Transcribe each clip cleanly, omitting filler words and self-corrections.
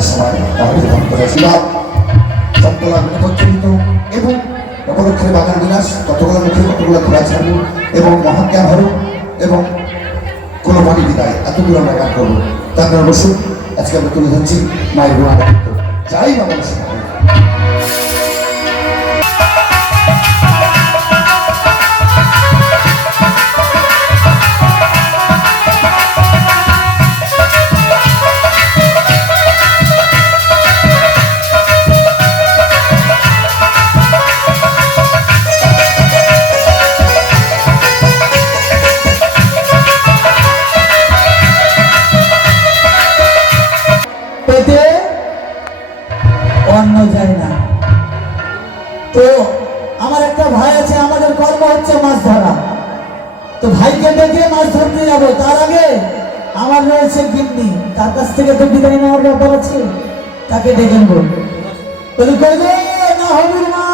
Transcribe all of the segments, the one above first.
পূজার সময় মহাবীর ভক্তরা শিবাব সপ্তলা প্রচলিত এবং নবলক্ষের বাগান বিলাস কতগুলো মুখে কতগুলো খোলা ছাড়ব এবং মহাজ্ঞান হল এবং কোনো পানি বিদায় এতগুলো আমরা গান করবো। তারপর বসুন, আজকে আমরা তুলে ধরছি মায়ের গুণাগান যাই বাবা বসে অন্য যায় না। তো আমার একটা ভাই আছে, আমাদের কর্ম হচ্ছে মাছ ধরা। তো ভাইকে ডেকে মাছ ধরতে যাবো, তার আগে আমার রয়েছে গিন্নি, তার কাছ থেকে তো বিদায় নেওয়ার ব্যাপার আছে, তাকে ডেকে নেবো। বলি কই গো না হবির মা,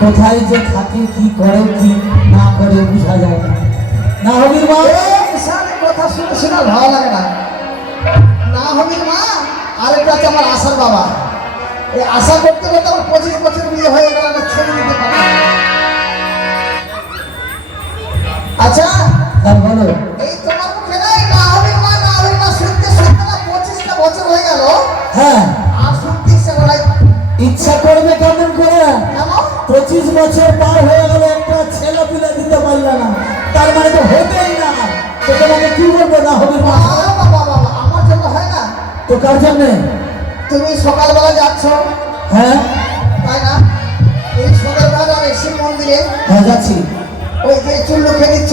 কোথায় যে থাকে কি করে কি না করে বোঝা যায় না। না হবির মা, কথা শুনে শোনা ভালো লাগে না। না হবির মা আরেকটা আছে আমার আশার বাবা। এই আশা করতে করতে আমার 25 বছর বিয়ে হয়ে গেল, আমি ছেড়ে দিতে পারি না। আচ্ছা বলো। এই তোমার মুখে নাই না হবির মা না হবির মা শুনতে শুনতে না 25টা বছর হয়ে গেল। হ্যাঁ, আর শুনতে ইচ্ছা করে। ইচ্ছা করবে কেমন করে? 25 বছর পার হয়ে গেল, একটা ছেলে পিলে দিতে পারলে না, তার মানে তো হতেই না। তো তোমাকে কি বলবো না হবে মা? বাবা বাবা আমার জন্য হয় না তো কার জন্য? তুমি সকালবেলা যাচ্ছ, হ্যাঁ তাই না? এই সকালবেলা শিব মন্দিরে হ্যাঁ যাচ্ছি, ওই যে চুল্লু খেয়ে দিচ্ছ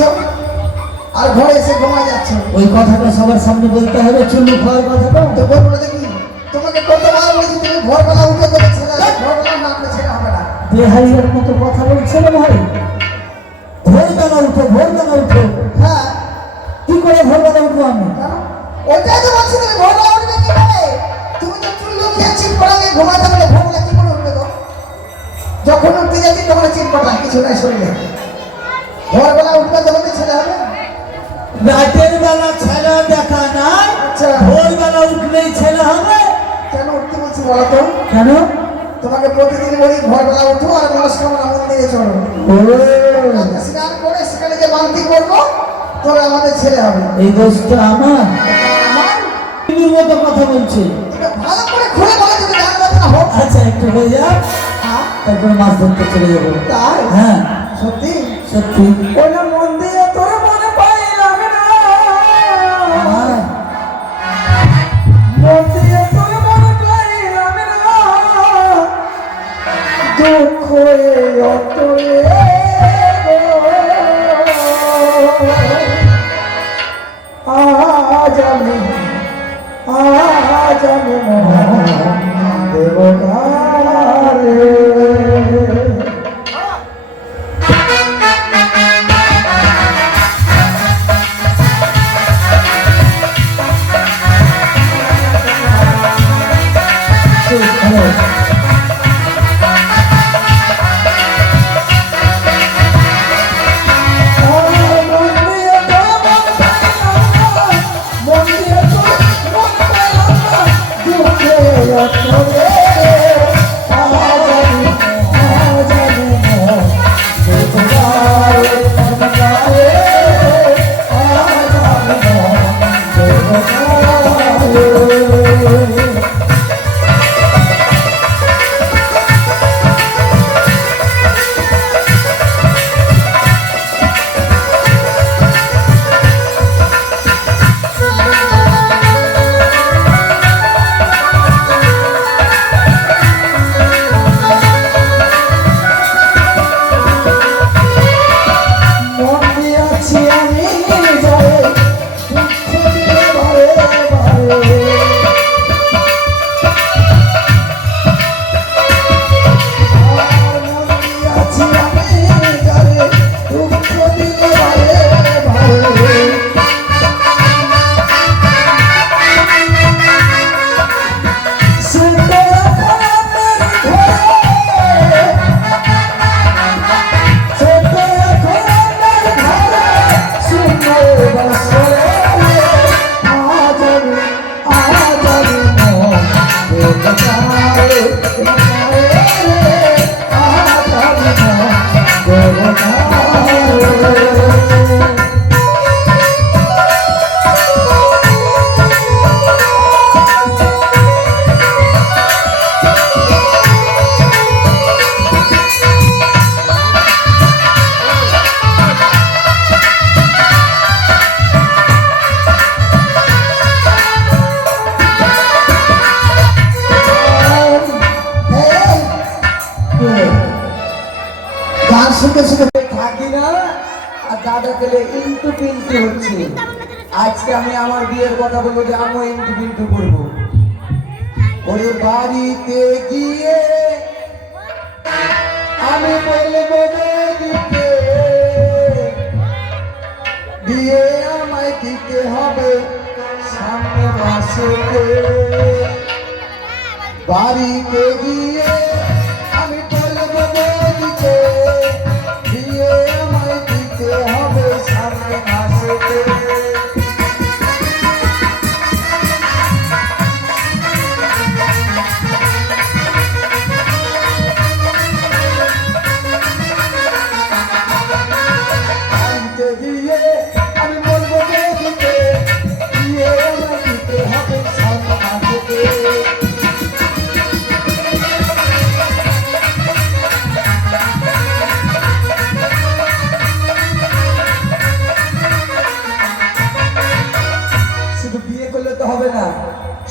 আর ঘরে এসে ঘুমা যাচ্ছ। ওই কথাটা সবার সামনে বলতে হবে, চুল্লু খাওয়ার কথাটা তো বলবো দেখি তোমাকে কতবার বলেছি তুমি ভোরবেলা উঠে দেবে, ছেলে ভোরবেলা না উঠলে ছেলে হবে না। বেহাইয়ের মতো কথা বলছে না ভাই। ভোরবেলা উঠো, ভোরবেলা উঠো। হ্যাঁ কি করে ভোরবেলা উঠবো আমি? ওইটাই তো বলছি, তুমি ভোরবেলা উঠবে কিভাবে? তুমি তো চুল্লু খেয়ে চিপ পড়ালে ঘুমাতে পারলে ভোরবেলা কি করে উঠবে? তো যখন উঠতে যাচ্ছি তখন চিপ পড়া কিছু নাই শরীরে। ভোরবেলা উঠবে তখন ছেলে হবে। রাতের বেলা ছেলে দেখা নাই, ভোরবেলা উঠলেই ছেলে হবে। কেন উঠতে বলছি বলো তো? কেন? তোমাকে প্রতিদিন বলি ভোরবেলা উঠো আর মনস্কামনা মন্দিরে চলো, স্নান করে সেখানে যে বান্তি করবো তবে আমাদের ছেলে হবে। এই দোষটা আমার? তুমি মতো কথা বলছে, ভালো করে খুলে বলো যদি জানবে না হোক। আচ্ছা একটু হয়ে যাক, তারপরে মাছ ধরতে চলে যাবো। তাই? হ্যাঁ সত্যি সত্যি। ওটা মন্দিরে তোর মনে পাইলাম না, মন্দিরে তোর মনে পাইলাম না, দুঃখ অতরে আজ আমি দেবতারে। ডাকলে ইন্টু পিন্টু হচ্ছে। আজকে আমি আমার বিয়ের কথা বলবো যে আমিও ইন্টু পিন্টু করবো। ওরে বাড়িতে গিয়ে আমি বলবো দিতে বিয়ে আমায় দিতে হবে সামনে মাসেতে। বাড়িতে গিয়ে আমি বলবো দিতে বিয়ে আমায় দিতে হবে সামনে মাসেতে। বাড়িতে গিয়ে আমি বলবো দিতে বিয়ে আমায় দিতে হবে সামনে মাসেতে। শুধু বিয়ে করলে তো হবে না,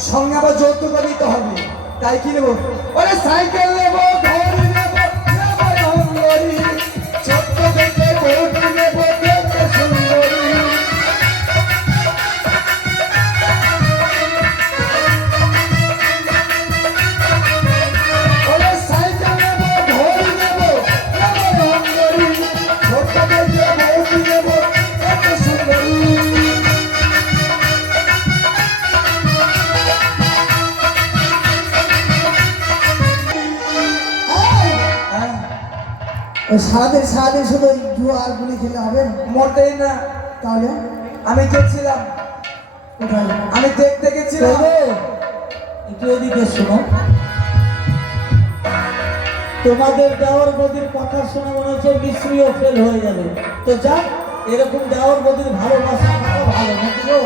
সঙ্গে আবার যৌতুক নিতে হবে। তাই কি নেবো? ওরে সাইকেল নেবো, ঘড়ি নেবো, নেবো ঘড়ি, ছোট্ট দেখে বউটি নেবো, দেখতে সুন্দরী। ওরে সাইকেল নেবো, ঘড়ি নেবো, নেবো ঘড়ি, ছোট্ট দেখে বউটি নেবো, দেখতে সুন্দরী। ওই সারাদিন সারাদিন শুধু ওই জুয়া আর গুলি খেলে হবে? মোটেই না। তাহলে আমি গেছিলাম, কোথায়? আমি দেখতে গেছিলাম। তবে একটু এদিকে শোনো, তোমাদের দেওয়ার বদির কথা শুনে মনে হচ্ছে মিশ্রিও ফেল হয়ে যাবে। তো যাক, এরকম দেওয়ার বদির ভালোবাসা থাকা ভালো নাকি গো?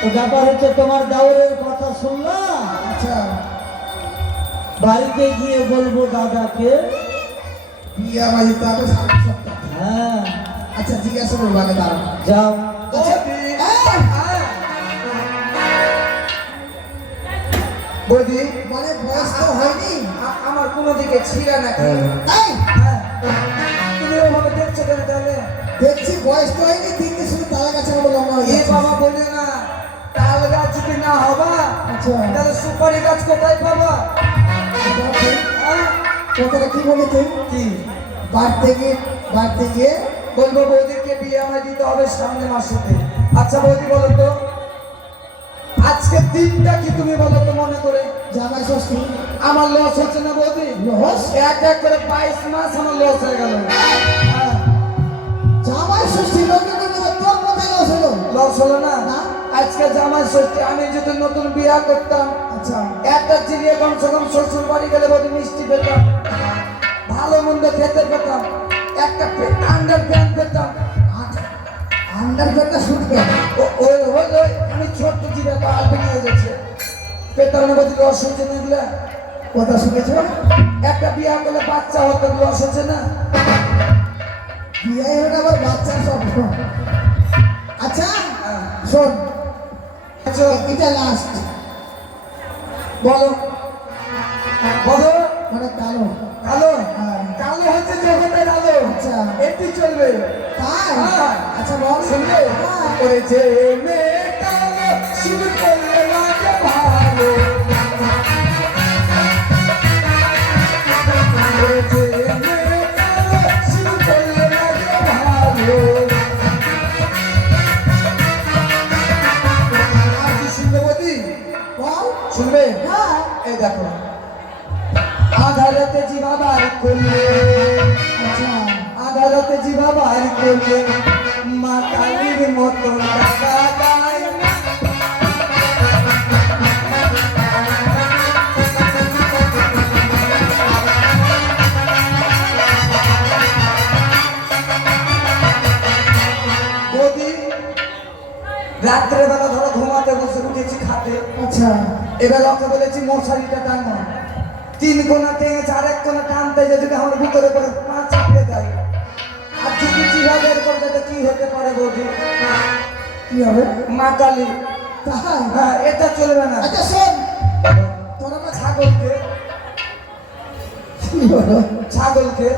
তো ব্যাপার হচ্ছে তোমার দেওয়ারের কথা শুনলাম, আচ্ছা, বাড়িতে গিয়ে বলবো দাদাকে। বিয়ে আমার দিতে হবে সামনের সপ্তাহে। হ্যাঁ, আচ্ছা জিজ্ঞাসা করবো আগে দাঁড়ান। যাও। আচ্ছা, বৌদি, মানে বয়স তো হয়নি। আমার কোনো দিকে ছিঁড়া নাকি? এই, হ্যাঁ। তুমি ওভাবে দেখছো কেন তাহলে? দেখছি বয়স তো হয়নি, তিনটে শুধু তালা গাছে আমার লম্বা হয়ে এ যাচ্ছে। বাবা বলে না, তাল গাছ যদি না হবা আচ্ছা, তাহলে সুপারি গাছ কোথায় পাবা? হ্যাঁ? কথাটা কি বলে তুই? কি বাড়তে গিয়ে বলবো বৌদিকে বিয়ে আমায় দিতে হবে সামনে মাসেতে। আচ্ছা বৌদি বলো তো, আজকে দিনটা কি তুমি বলো তো মনে করে? জামাই ষষ্ঠী। আমার লস হচ্ছে না বৌদি? লস? এক এক করে 22 মাস আমার লস হয়ে গেল। হ্যাঁ, জামাই ষষ্ঠী লোকে করে তোর কোথায় লস হলো? লস হলো না? না। আজকে জামাই ষষ্ঠী, আমি যদি নতুন বিয়ে করতাম আচ্ছা, একটা চিড়িয়ে কমসে কম শ্বশুর বাড়ি গেলে বৌদি মিষ্টি পেতাম, ভালো মন্দ খেতে পেতাম, একটা আন্ডার প্যান্ট পেতাম। আন্ডার প্যান্টটা শুটবে। ওই আমি ছোট্ট জিরা কাল বেরিয়ে গেছে পেতাম না বৌদি, লস হচ্ছে না এগুলা? কথা শুনেছ? একটা বিয়ে করলে বাচ্চা হতো, লস হচ্ছে না? বিয়ে হলে আবার বাচ্চার স্বপ্ন। আচ্ছা হ্যাঁ। শোন, আচ্ছা, এটা লাস্ট। বলো বলো। মানে কালো। কালো? হ্যাঁ। কালো হচ্ছে জগতের আলো। আচ্ছা। এটি চলবে। তাই? হ্যাঁ। আচ্ছা বল। শুনবে? হ্যাঁ। করেছে মেয়ে কালো, শুরু করলে লাগে ভালো। করেছে মেয়ে কালো, শুরু করলে লাগে ভালো। আর কি শুনবে বৌদি? বল। শুনবে? হ্যাঁ। এই দেখো, আদালতে জিবা বার করলে, আচ্ছা, আদালতে জিবা বার করলে মা কালীর মতন টাকা দেয় না। বৌদি, রাত্রেবেলা ধরো ঘুমাতে বসে উঠেছি খাটে, আচ্ছা, এবার ওকে বলেছি মশারিটা টানো, 3 কোণা টেনেছে, আরেক কোণা টানতে যে যদি আমার ভিতরে করে পা চাপিয়ে দেয়, আর যদি চিরা বের করবে তো কি হতে পারে বৌদি? কি হবে? মা কালী। তাই? হ্যাঁ, এটা চলবে না। আচ্ছা শোন, তোর আমার ছাগলকে, কি হলো? ছাগলকে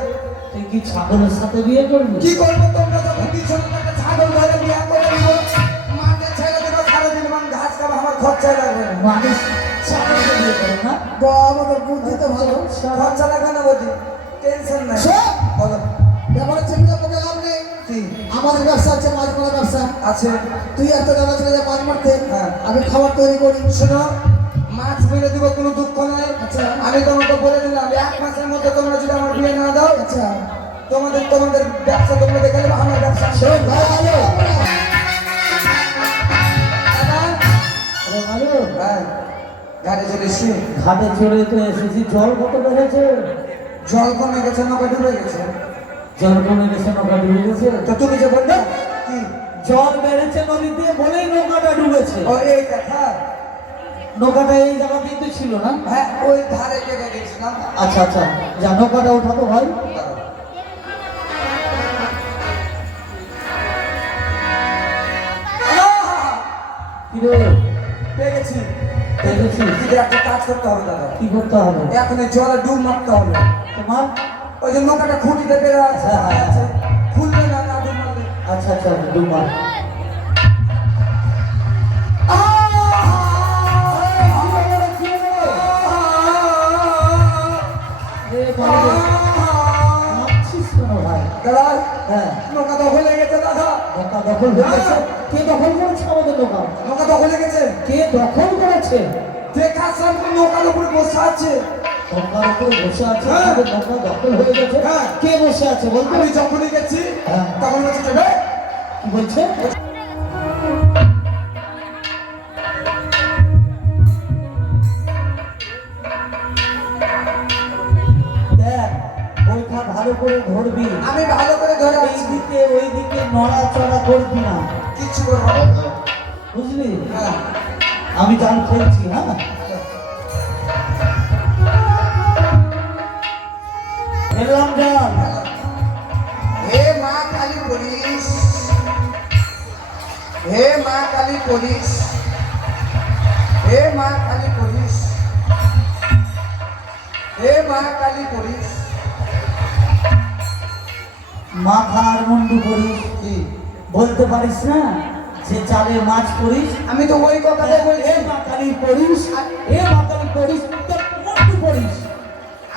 তুই কি ছাগলের সাথে বিয়ে করবি? কি করবো তোমরা যখন পিছনে একটা ছাগল ধরে বিয়ে করে দিব, মাঠে ছেড়ে দেবো সারাদিন, মানে ঘাস খাবো, আমার খরচা লাগবে না। মানুষ ছাগলকে বিয়ে করে না? আমাদের বুদ্ধি তো ভালো। খরচা লাগবে না বুঝি, টেনশন নাই। শোন, বলো ব্যাপার হচ্ছে বিয়ে করে লাভ নেই। কি আমাদের ব্যবসা হচ্ছে মাছ মারা ব্যবসা। আছে? তুই একটা দাদা চলে যা মাছ মারতে, হ্যাঁ। আমি খাবার তৈরি করি। শোনো, মাছ মেরে দিব, কোনো দুঃখ নাই। আচ্ছা। আমি তোমাকে বলে দিলাম 1 মাসের মধ্যে তোমরা যদি আমার বিয়ে না দাও, আচ্ছা তোমাদের ব্যবসা তোমরা দেখে নেবে, আমার ব্যবসা। শোন ভাই, আলো দাদা, আরে ভালো, হ্যাঁ, গাড়ি চলে এসছি। ঘাটে চড়ে তো এসেছি, জল কত বেড়েছে? জল কমে গেছে, নৌকা ডুবে গেছে। জল কমে গেছে, নৌকা ডুবে গেছে। তো তুমি যে বললে কি, জল বেড়েছে নদীতে বলেই নৌকাটা ডুবেছে। ও এই কথা? নৌকাটা এই জায়গাতেই তো ছিল না? হ্যাঁ, ওই ধারে কেটে গেছিলাম। আচ্ছা আচ্ছা, যা নৌকাটা উঠাবো ভাই। কি রে, পেয়ে গেছি। দেখেছিস? কিন্তু একটা কাজ করতে হবে দাদা, কি করতে হবে? এখন এই জলে ডুব মারতে হবে। তোমার? ওই যে নৌকাটা খুঁটিতে পেরে আছে, হ্যাঁ, হ্যাঁ, আছে। খুলবে না, না ডুব মারলে। আচ্ছা আচ্ছা, ডুবা। দাদা, হ্যাঁ, নৌকা দখল হয়ে গেছে দাদা। নৌকা দখল হয়ে গেছে? কে দখল করেছে আমাদের নৌকা? নৌকা দখল হয়ে গেছে। কে দখল করেছে? দেখা সামনে নৌকার উপরে বসে আছে। নৌকার উপরে বসে আছে, হ্যাঁ। আমাদের নৌকা দখল হয়ে গেছে। হ্যাঁ। কে বসে আছে বলতো? আমি যখনই গেছি হ্যাঁ। তখন বলছে "বে, কি বলছে? দেখ, বইটা ভালো করে ধরবি, আমি ভালো করে ধরে আছি, এইদিকে ওইদিকে নড়াচড়া করবি না, কিচ্ছু করবো না। বুঝলি? হ্যাঁ। আমি জাল ফেলছি। হ্যাঁ, ফেললাম জাল। হে মা কালী পুলিশ, হে মা কালী পুলিশ, হে মা কালী পুলিশ, হে মা কালী পুলিশ। মাথা আর মুন্ডু করিস, কি? বলতে পারিস না যে চালে মাছ করিস? আমি তো ওই কথাটাই বলছি। এ মা কালী করিস, এ মা কালী করিস, তো মুন্ডু করিস।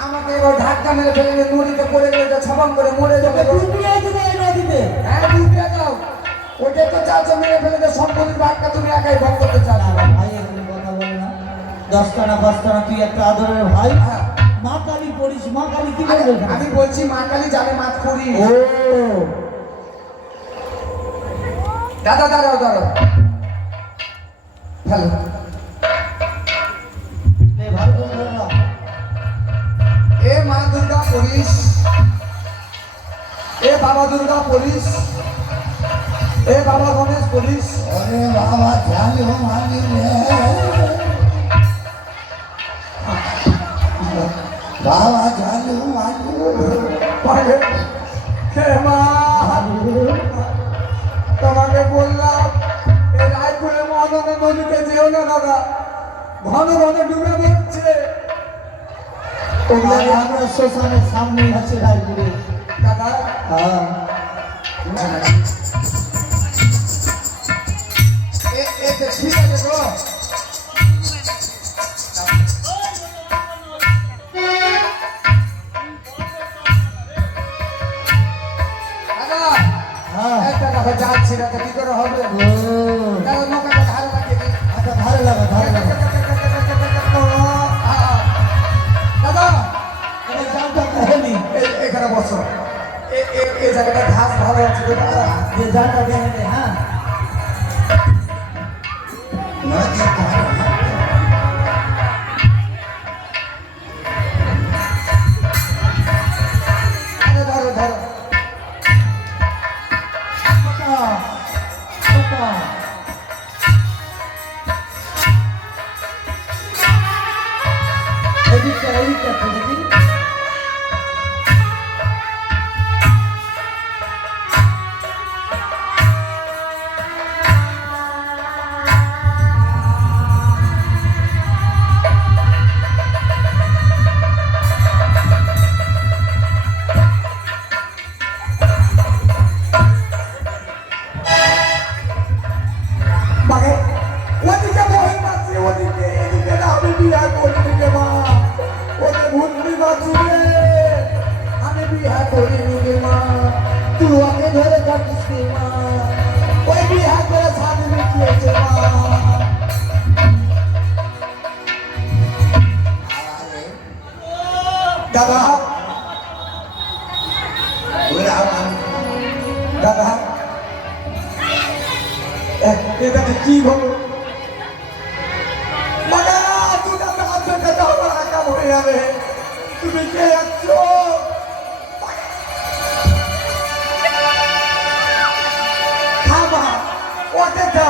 আমাকে এবার ধাক্কা মেরে ফেলে দিয়ে নদীতে পড়ে গেলে তো ছবাম করে মরে যাবে। ডুবিয়ে দিবে এই নদীতে। হ্যাঁ, ডুবিয়ে দাও। ওটা তো চাচা মেরে ফেলে দিয়ে সম্পত্তির ভাগটা তুমি একাই ভোগ করতে চাও। না, না, ভাই এগুলো কথা বলে না। 10টা না 5টা না, তুই একটা আদরের ভাই। হ্যাঁ। মা কালী করিস, মা কালী কি আরে, বলবে? আমি বলছি মা কালী জানে মাছ করি। ও, দাদা দাঁড়াও দাঁড়াও, হ্যালো, নে ভালো করে ধরে নাও। এ মা দুর্গা পুলিশ, এ বাবা দুর্গা পুলিশ, এ বাবা গণেশ পুলিশ। আরে বাবা জানি ও মানি রে, বাবা জানি ও মানি রে। হে মা, তোমাকে বললাম এই রায়পুরের মহানদা নদীতে যেও না দাদা, ঘন ঘন ডুবে মরছে। ওগুলো আমরা শ্মশানের সামনেই আছে রায়পুরে। দাদা, হ্যাঁ, ঠিক আছে তো? দাদা, হ্যাঁ। একটা কথা যাচ্ছি না, কি করে হবে? ও, দাদা, নৌকাটা ধারে লাগিয়ে দিই। আচ্ছা, ধারে লাগা, ধারে লাগা। দাদা, এই জালটা ফেলি, এখানে বসো। এই জায়গাটা ঘাস ভালো আছে তো দাদা। যে জালটা ফেলে দে। হ্যাঁ, নদী পার আরে ধরো ধরো। ছোটা, ছোটা। এদিকটা, এদিকটা তো দেখি। ষষ্ঠী মা ওই বিয়া করে ছাদে মিটিয়েছে মা দাদা দাদা এটাকে কি বলো মানে দুটা আপনাকে তো আমার আঁকা হয়ে যাবে তুমি কে আছো খাবা ওতে খা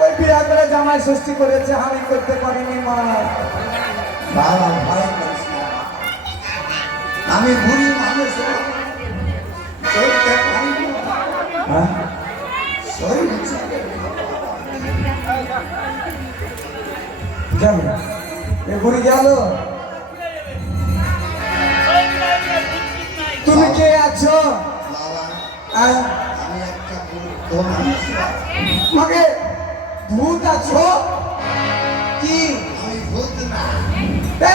ওই বিয়া করে জামাই ষষ্ঠী করেছে আমি করতে পারিনি মা বাবা ভয় করিস না। আমি বুড়ি মানুষ শরীরটা ভালো না। শরীর হিসাবে যাও এ বুড়ি গেল তুমি কে আছো বাবা আহ, আমি একটা বুড়ো মানুষ আমাকে ভূত আছো কি আমি ভূত না এ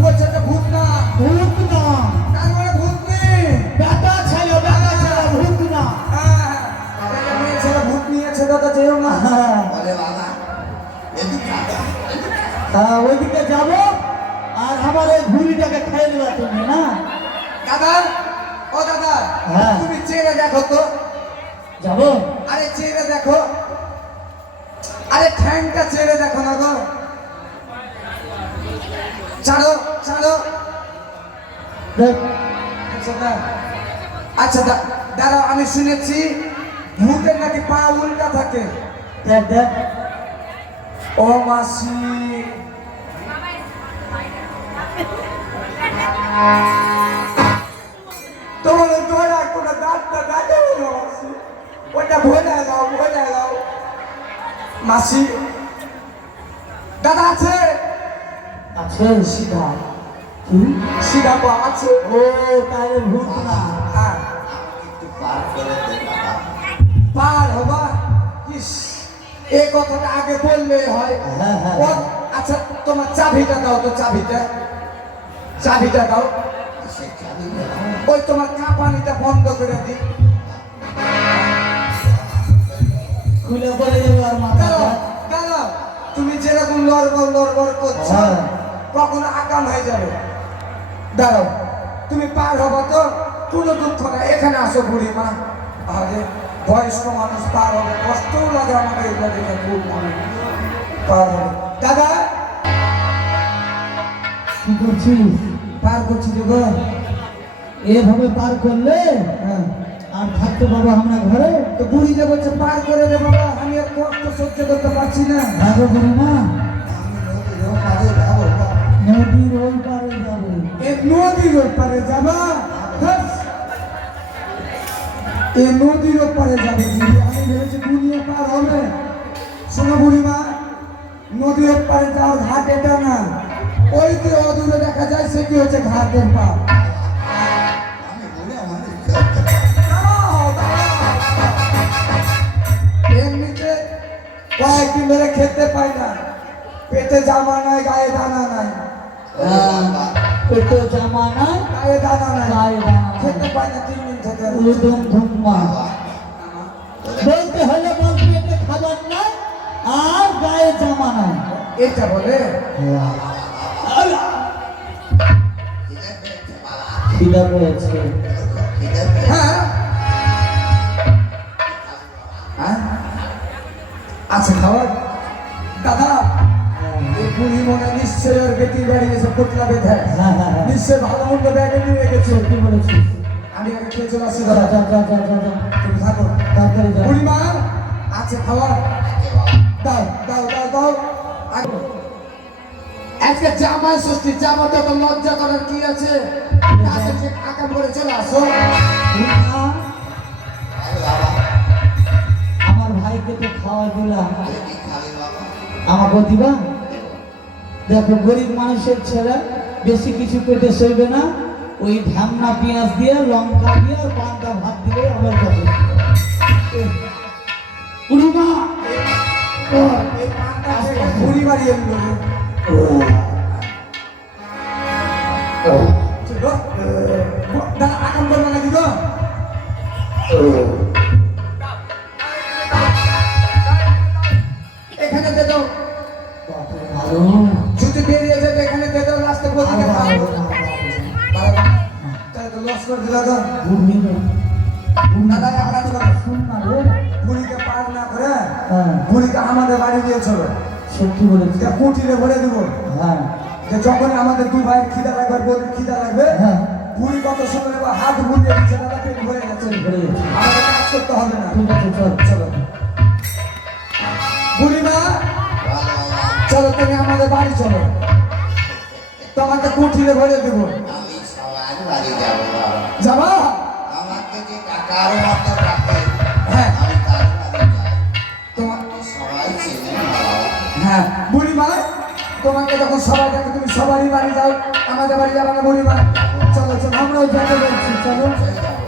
বলছে তো ভূত না ভূত না, তার মানে ভূত নেই বেটা ছেলে ভূত না। একটা মেয়ে ছেলে ভূত নিয়েছে দাদা যেও না বলে বাবা এদিকে আয়। ওইদিকে যাব আর আমার এই ভুড়িটাকে খেয়ে দেবা তুমি না। দাদা ও দাদা হ্যাঁ। তুমি চেয়ে দেখো তো যাবো আরে চেয়ে দেখো আরে ঠ্যাংটা চেয়ে দেখো না গো ছাড়ো ছাড়ো দেখ আচ্ছা না আচ্ছা দাঁড়াও আমি শুনেছি ভূতের নাকি পা উল্টা থাকে দেখ দেখ ও মাসি তোমার দয়া করে দাঁতটা দেখে মাসি ওটা ভোলে দাও মাসি দাদা আছে আছে সিধা কি? সিধা পা আছে ও তাহলে ভূত না। হ্যাঁ একটু পার করে দে বাবা পার হবা ইস এই কথাটা আগে বললে হয় হ্যাঁ, হ্যাঁ, ও আচ্ছা তোমার চাবিটা দাও তো চাবিটা দাও সে চাবি দাও। ওই তোমার কাঁপানিটা বন্ধ করে দি খুলে বলে দেবো আর মাথা দাঁড়াও দাঁড়াও তুমি যেরকম লড়বড় করছো হ্যাঁ। কখনো আকাম হয়ে যাবে দাঁড়াও তুমি পার হবো তো কোনো দুঃখ না এখানে আসো বুড়ি মা আরে বয়স্ক মানুষ পার হবে কষ্টও লাগে আমাকে এগুলো দেখে খুব মনে পার হবে দাদা কি করছিস? পার করছি যে গো এভাবে পার করলে হ্যাঁ আর থাকতে পারবো আমরা ঘরে? তো বুড়ি যে বলছে পার করে দে বাবা আমি আর কষ্ট সহ্য করতে পারছি না ভালো করি না, আমি নদীর পাড়ে যাবো বাবা। নদীর ওই পারে যাবে। এই নদীর ওপারে যাবা ধ্যাৎ। এই নদীর ওপারে যাবে বুড়ি আমি ভেবেছি দুনিয়া পার হবে শোনো বুড়িমা নদীর ওপারে যাওয়ার ঘাট এটা না ওই যে অদূরে দেখা যায় সেটি হচ্ছে ঘাটের পা আমি বুড়ি মানুষ এমনিতে কয়েকদিন ধরে খেতে পাই না পেটে জামা নাই গায়ে দানা নাই পেটো জামা নাই, গায়ে দানা নাই গায়ে দানা নাই। খেতে পাই না 3 দিন থেকে উদম ধুম্মা। বলতে হলে বল পেটে খাবার নাই আর গায়ে জামা নাই। এটা বলে খিদা পেয়েছে। হ্যাঁ হ্যাঁ আচ্ছা খাবার দাদা এই বুড়ি মনে নিশ্চয় ওর বেটির বাড়ি এসে পোটলা বেঁধে হ্যাঁ, হ্যাঁ, হ্যাঁ। নিশ্চয় ভালো মন্দ ব্যাগে নিয়ে রেখেছে কি বলেছিস? আমি আগে খেয়ে চলে আসছি যা দাদা যা যা যা যা যা। তুমি থাকো তাড়াতাড়ি যা। বুড়িমা আছে খাবার দাও দাও দাও দাও আগে- আজকে জামাই ষষ্ঠী জামাতে তো লজ্জা করার কি আছে তাদেরকে আকাম করে চলে আসো বুড়িমা, আমার ভাইকে তো খাওয়া দিলাম, আমাকে দিবা? দেখো গরিব মানুষের ছেলে বেশি কিছু পেটে সইবে না, ওই ঢামনা পেঁয়াজ দিয়ে লঙ্কা দিয়ে আর পান্তা ভাত দিলে আমার কাছে বুড়িমা। এই পানটা থেকে ঘুরি বাড়িয়ে দিল দাদা আকাম করবে নাকি গো এখানে দে দাও, বাপরে, ভালো। যদি বেরিয়ে যাবে এখানে দে দাও, লাস্টে বলতে আর পারবো বাড়াবো না। না। তাহলে তো লস করে দিল তো। বুড়ি রে। দাদা এক কাজ করো, শুন না রে। বুড়িকে পার না করে হ্যাঁ, বুড়িকে আমাদের বাড়ি দিয়ে চলো, সত্যি বলেছি। যে কুটিরে ভরে দেবো, হ্যাঁ, যে যখন আমাদের দুই ভাইয়ের খিদা লাগবে, বউয়ের খিদা লাগবে, হ্যাঁ, বুড়ি কত সময় নেবে, হাত বুলিয়ে দিচ্ছে, দাদা পেট ভরে যাচ্ছে, ঘুরে গেছে। আমাদের কাজ করতে হবে না। ঠিক আছে, চল। চলো বুড়িমা, ভালো বাবা। চলো তুমি আমাদের বাড়ি চলো, তোমাকে কুঠিরে ভরে দেবো। আমি সবার বাড়ি যাবো বাবা। যাবা? আমাকে যে কাকার মতো ডাকে, হ্যাঁ, আমি তার বাড়ি যাই। তোমার তো সবাই চেনে না বাবা। হ্যাঁ বুড়িমা, তোমাকে যখন সবাই ডাকে তুমি সবারই বাড়ি যাও, আমাদের বাড়ি যাবে না বুড়িমা? চলো চলো, আমরাও যেতে বলছি, চলো। সেই যাবো।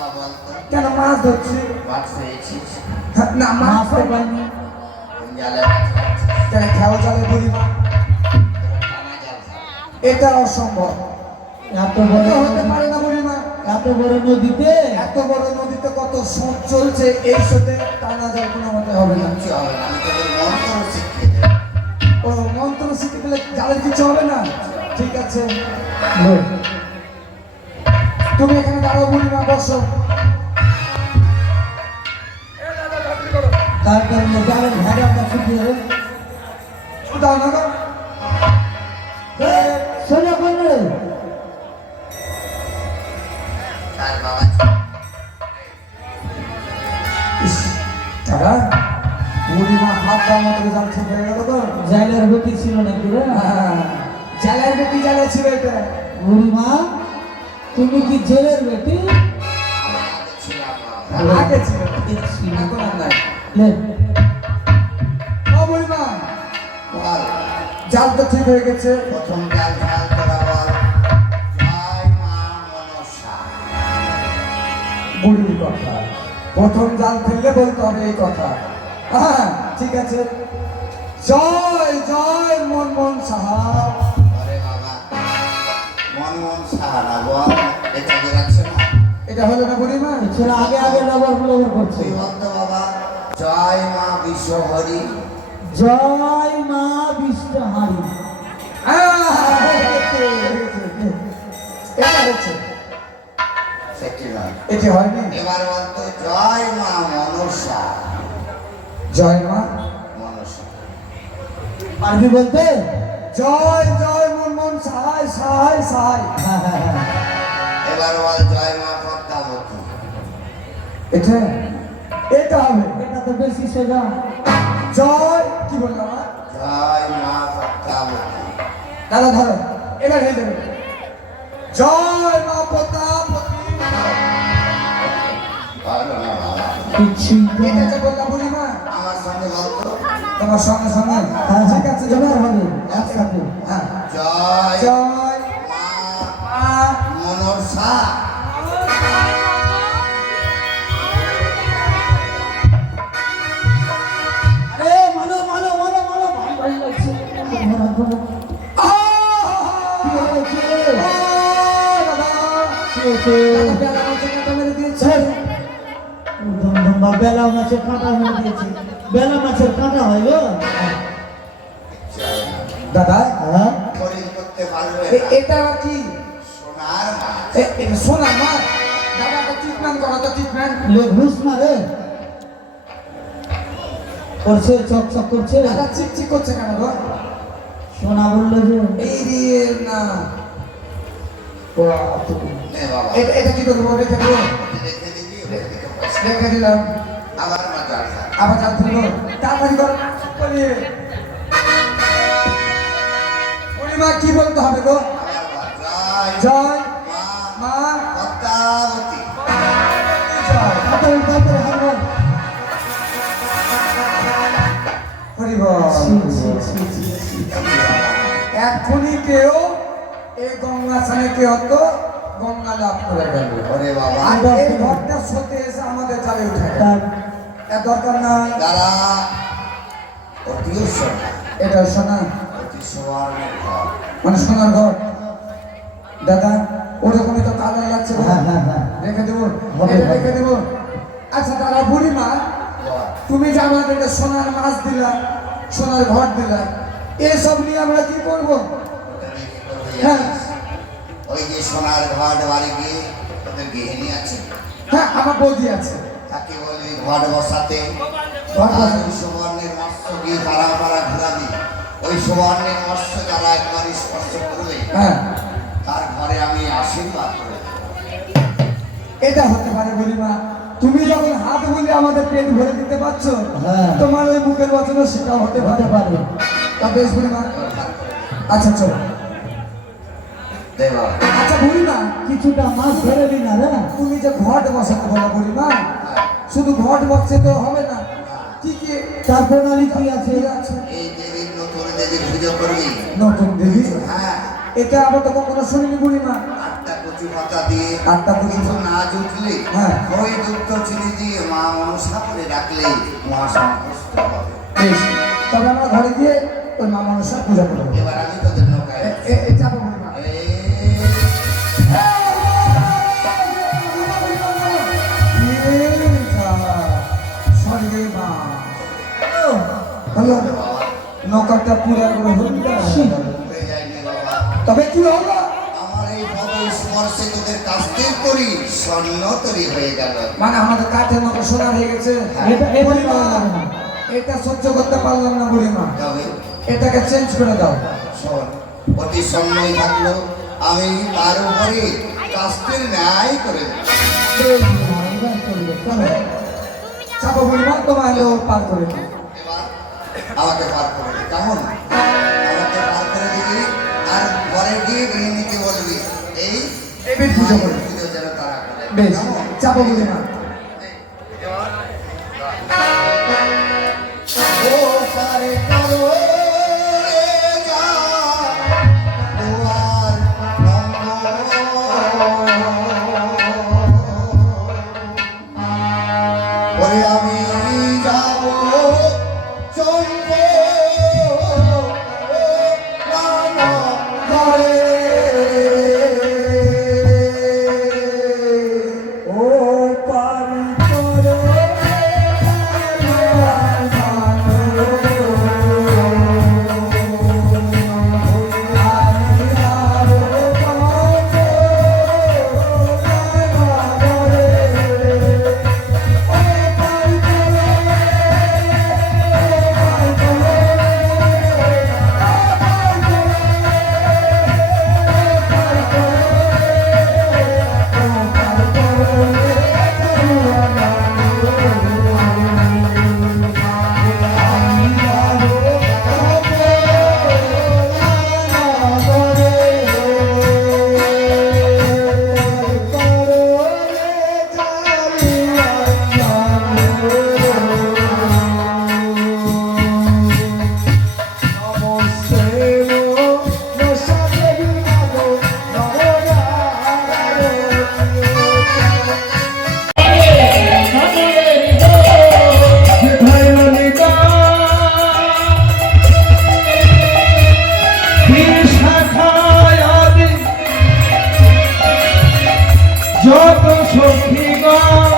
বাবা বলতো, কেন মাছ ধরছি? মাছ পেয়েছিস? হ্যাঁ, না মাছ মাছ তো পাইনি। জালে মাছ খাচ্ছিস? কেন খেয়াও চলে বুড়িমা? টানা জাল খাও। এটা অসম্ভব, এত এটা বড় হতে পারে না বুড়িমা। এত বড় নদীতে এত বড় নদীতে কত স্রোত চলছে, এই স্রোতে টানা জল কোনো মতে হবে না। কিচ্ছু হবে না, আমি তোদের মন্ত্র শিখিয়ে দেবো। ও মন্ত্র শিখে পেলে জালের কিছু হবে না? ঠিক আছে, লোক। তুমি এখানে দাঁড়াও বুড়িমা, বসো। তার কারণে জালের ভাগে আমরা ছুটি হবে। দাও না গো। সোজা করলে তার বাবা ইস, দাদা বুড়িমা হাত দেওয়ার মতো জাল ঠিক হয়ে গেল তো। জাইলের গতি ছিল নাকি রে? হ্যাঁ, জালের বেটি জালে ছিল এটা। বুড়িমা, তুমি কি জেলের বেটি? আগে ছিলাম বাবা। আগে ছিল, এখন আর নাই। লে, ও বুড়িমা, বল, জাল তো ঠিক হয়ে গেছে, প্রথম জাল জাল করা বল। জয় মা মনসা। বুড়ির কথা প্রথম জাল ফেললে বলতে হবে এই কথা। হ্যাঁ ঠিক আছে, জয় জয় মন মন সাহা। আরে বাবা, মন মন সাহারা বল। এটা বেরাচ্ছে না। এটা হলো না বুড়িমা? ছেলে আগে আগে লবর লবর করছে। তুই বলতো বাবা, জয় মা বিশ্বহরি। জয় মা বিষ্ণুহারি। এটা হচ্ছে, সেটি নয়। এটি হয়নি। এবার বলতো জয় মা মনসা। জয় মা মনসা। পারবি বলতে? জয় জয় মন মন সাহায় সাহায় সাহায়। হ্যাঁ, হ্যাঁ, হ্যাঁ। এবার বল জয় মা পদ্মাবতী। এটা এটা হবে। এটা তো বেশি সোজা। জয় কি বললাম আমার? জয় মা পদ্মাবতী। দাদা ধরো, এবার হয়ে যাবে। জয় মা পদ্মাবতী। পারলো না বাবা। কিছুই তো এটা না। যে বললাম বুড়িমা, আমার সঙ্গে বলতো তোমার সঙ্গে সঙ্গে। হ্যাঁ, ঠিক আছে, এবার জয় হবে একসাথে। হ্যাঁ, জয় জয় মা মা মনসা। আরে মানো মানো মানো মানো, ভাই ভাই লাগছে। কি হয়েছে? কি হয়েছে? ছেড়। ধম ধম বা বেলা মাছের কাঁটা হয়ে দিয়েছে। বেলা মাছের কাঁটা হয় গো। দাদা হ্যাঁ, খরিদ করতে পারবে না। এটা কি সোনার মাছ। শোনা মা, দাদা একটা ট্রিটমেন্ট করো তো, ট্রিটমেন্ট। লোক ঘুষ না রে। করছে, চক চক করছে। দাদা চিকচিক করছে কেন গো? সোনা বললো যে এই রে না, নে বাবা, এটা কি করবো? রেখে দেবো, রেখে দিবি, রেখে দিতে পয়সা। রেখে দিলাম। আবার মা জল খা। আবার জানতে দেবো, তাড়াতাড়ি করো, চুপ করে। পূর্ণিমা কি বলতে হবে গো? আবার বল, জয় জয় মা মা পদ্মাবতী। জয়। তাড়াতাড়ি তাড়াতাড়ি হাত বল। হরি বল। ছি, ছি, ছি, ছি, ছি। এখনই কেউ এই গঙ্গা স্নানে কে হতো, গঙ্গা লাভ করে গেল। ওরে বাবা, আর এই ঘরটা সতে এসে আমাদের জালে উঠে গেল। তার এর দরকার নাই। তারা অতিও সোনা, এটা শোনা, অতি সুবর্ণের ঘর। মানে সোনার ঘর। দাদা ওরকমই তো কাদা লাগছে না। হ্যাঁ হ্যাঁ হ্যাঁ রেখে দেবো, হবে, এটা হবে। রেখে দেবো। আচ্ছা দাদা বুড়িমা, তুমি যে আমাদেরকে সোনার মাছ দিলা, সোনার ঘর দিলা, এসব নিয়ে আমরা কি করবো? হ্যাঁ ওই যে সোনার ঘট বাড়ি গিয়ে ওদের গৃহিণী আছে, হ্যাঁ আমার বৌদি আছে। তাকে বলে ঘট বসাতে। ঘট আর বসাতে। ওই সুবর্ণের মৎস্য গিয়ে পাড়া পাড়া ঘুরাবি। ওই সুবর্ণের মৎস্য যারা একবার স্পর্শ করবে হ্যাঁ তার ঘরে আমি আশীর্বাদ করে দেব। এটা হতে পারে বুড়িমা। তুমি যখন হাত বলে আমাদের পেট ভরে দিতে পারছো, হ্যাঁ। তোমার ওই মুখের বচনও সেটা হতে হতে পারে। পারে তা বেশ বুড়িমা, আচ্ছা চলো। দেব। আচ্ছা বুড়িমা, কিছুটা মাছ ধরে নি না রে তুমি যে ঘট বসাতে বলো বুড়িমা, শুধু ঘট বসছে তো হবে না, কি কি তার প্রণালী কি আছে আছে? এই দেবীর নতুন দেবীর পুজো করবি। নতুন দেবী, হ্যাঁ, এটা আবার তো কখনো শুনিনি বুড়িমা। আটটা কচু পাতা দিয়ে আটটা কচু কিছু পাতা। না জুটলে হ্যাঁ। ওই দুগ্ধ চিনি দিয়ে মা মনসা করে রাখলে মা সন্তুষ্ট হবে। বেশ, তবে আমরা ঘরে গিয়ে ওই মা মনসার পূজা করবো। এবার আমি তোদের নৌকায় চাপো বুড়িমা। নৌকাটা পুরা করে হল না। তবে কি হলো? আমার এই ভব স্পর্শে তোদের কাস্তের তরি স্বর্ণ তরি হয়ে গেল। মানে আমাদের কাঠের মতো সোনা হয়ে গেছে। এটা বুড়িমা, পাওয়া যাবে না। এটা সহ্য করতে পারলাম না বুড়িমা, তবে এটাকে চেঞ্জ করে দাও। শোন, অতি স্বর্ণই থাকলো আমি তার উপরে কাস্তের ন্যায় করে দেব। এবার চলবে চলো চাপো বুড়িমা, তোমার পার করে দাও। এবার আমাকে পার করে দে, কেমন? আমাকে পার করে দিবি আর ঘরে গিয়ে গৃহিণীকে বলবি এই দেবীর পুজো করবে। পুজো যেন তারা করে। বেশ, কেমন? চাপো বুড়িমা। ও পারে করো রে যা দুয়ার ওরে আমি যাব চলবো নানা ঘরে। ও পারি করো যত সখীগণ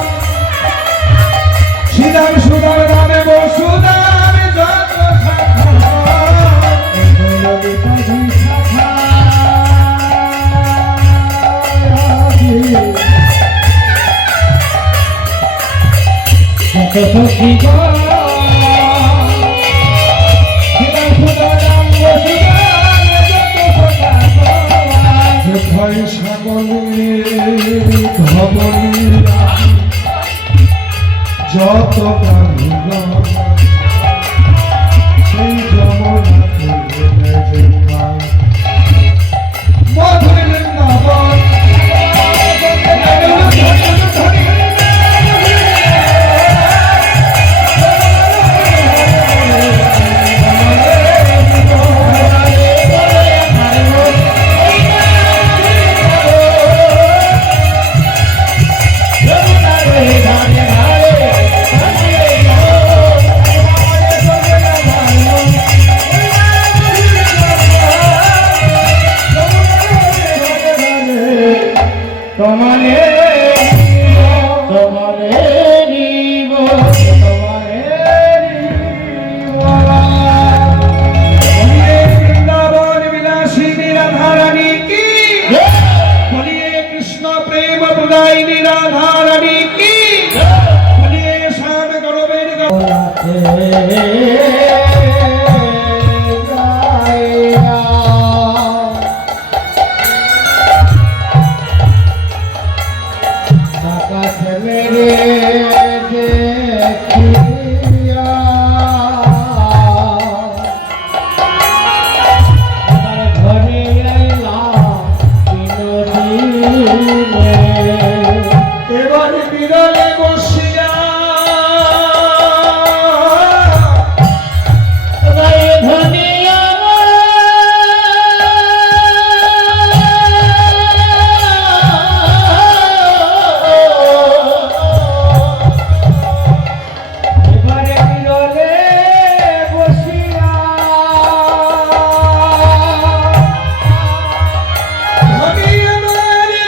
শ্রীরাম সুদাম রামে বসুদাম যত সখীগণ শ্রীরাম সুদাম রাম বসুদাম ভয় সাগরে ধবলীরা যত প্রাণীগণ সেই যমুনা মধুর বৃন্দাবন দেখিয়া আমার ঘরে আইলাম বিনোদিনে এবার বিরলে বসিয়া ধনিয়া এবারে বিরলে বসিয়া ধনিয়া মারে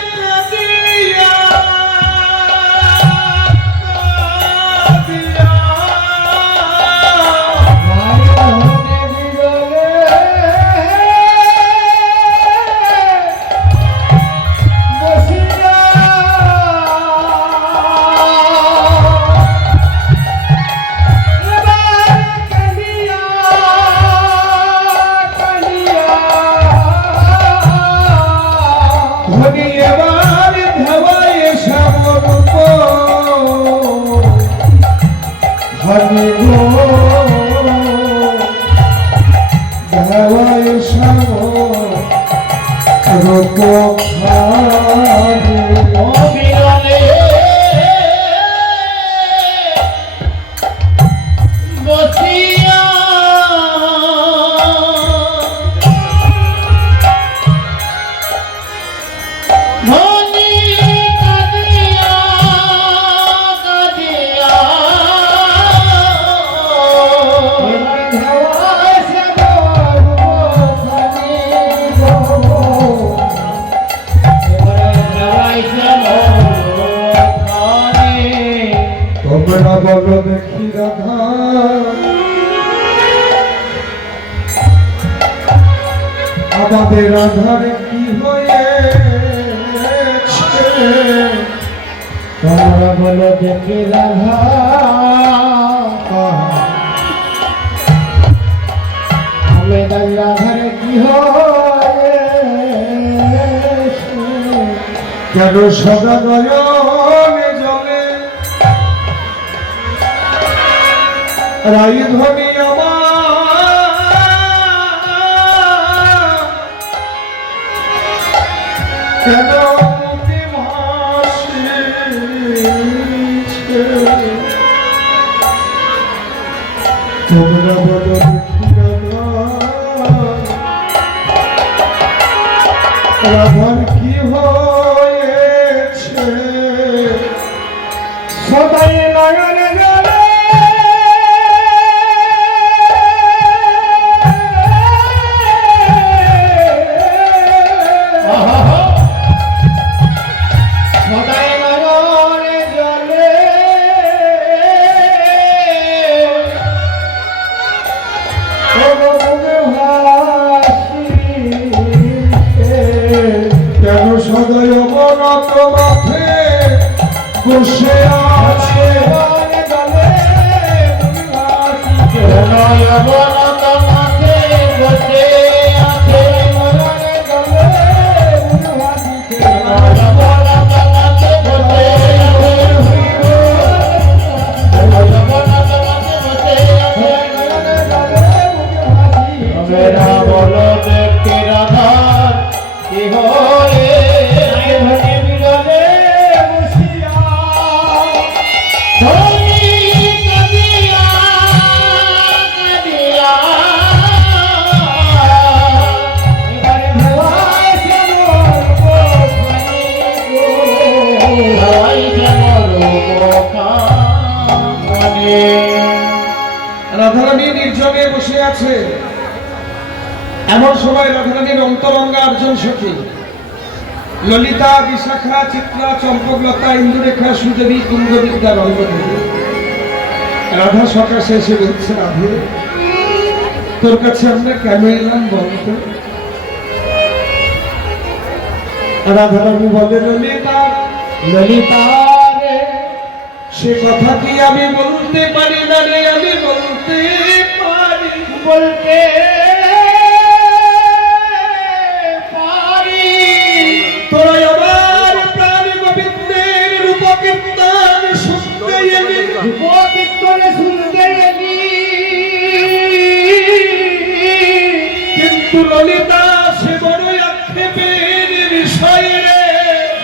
কাঁদিয়া এবার ধাবায় সামরূপ হনি গো ধাবায় সামরূপ বিরলে বসিয়া ধনি কাঁদিয়া কাঁদিয়া ধাওয়ায় তোমরা বলো দেখি রাধা আমাদের রাধারে কি হয়েছে তোমরা বলো দেখি রাধা আমাদের রাধারে কি হয়েছে কেন সদা নয়নে জলে রাই ধ্বনি আমার কেন মুখে ভাসিছে তোমরা বলো রাধার কি হয়েছে সদাই নয়নে জলে সদাই নয়নে জলে কেন সদয় অবনত মাঠে বসে আছে অবনত মাঠে বসে আছে বলো দেখতে রাধার কি হয়ে বিরলে বসিয়া ধনি কাঁদিয়া কাঁদিয়া এবারে ভয় রাধারানী নির্জনে বসে আছে এমন সময় রাধারানীর অন্তরঙ্গা আটজন সখী ললিতা বিশাখা চিত্রা চম্পকলতা ইন্দুরেখা সুদেবী কুন্দবিদ্যা রঙ্গদেবী রাধা সকাশে এসে বলছে রাধে তোর কাছে আমরা কেন এলাম বলতো রাধারানী বলে ললিতা ললিতা রে সে কথা কি আমি বলতে পারি না রে আমি বলতে পারি বলতে তোরা আমার প্রাণ গোবিন্দের রূপ কীর্তন বলে শুনতে এলি, কিন্তু ললিতা সে বড়ই আক্ষেপের বিষয় রে,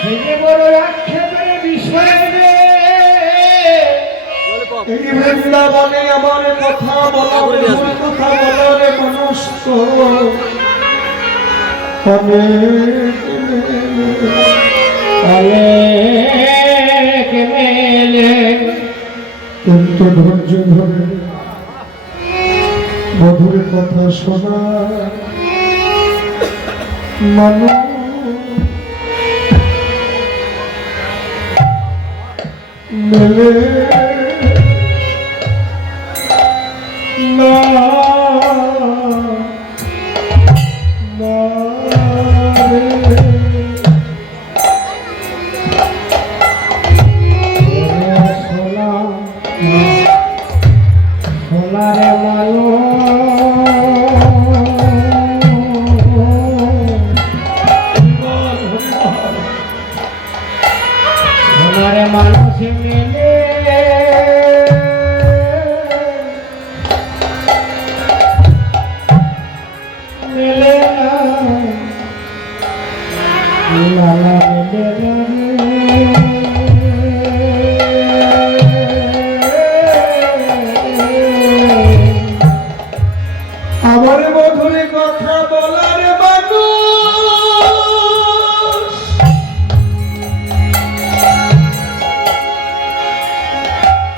সে বড়ই আক্ষেপের বিষয় রে। এই বৃন্দাবনে আমার কথা বলা, কথা বলার মানুষ তো অনেক মেলে, কিন্তু ধৈর্য ধরে মধুর কথা শোনা মানুষ মেলে না, না রে। সোনারে মালো সোনারে মানুষ মিলে মিলে না, লালা মিলে আমার মধুর কথা বলার মানুষ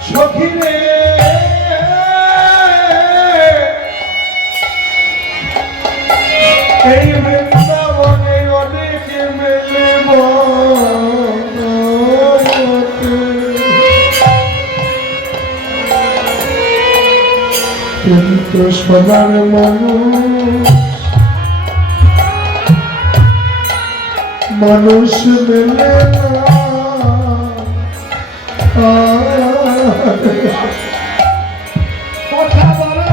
সখী রে, এই বৃন্দাবনে অনেক মেলে কিন্তু সবার মানুষ মেলে না। কথা বলার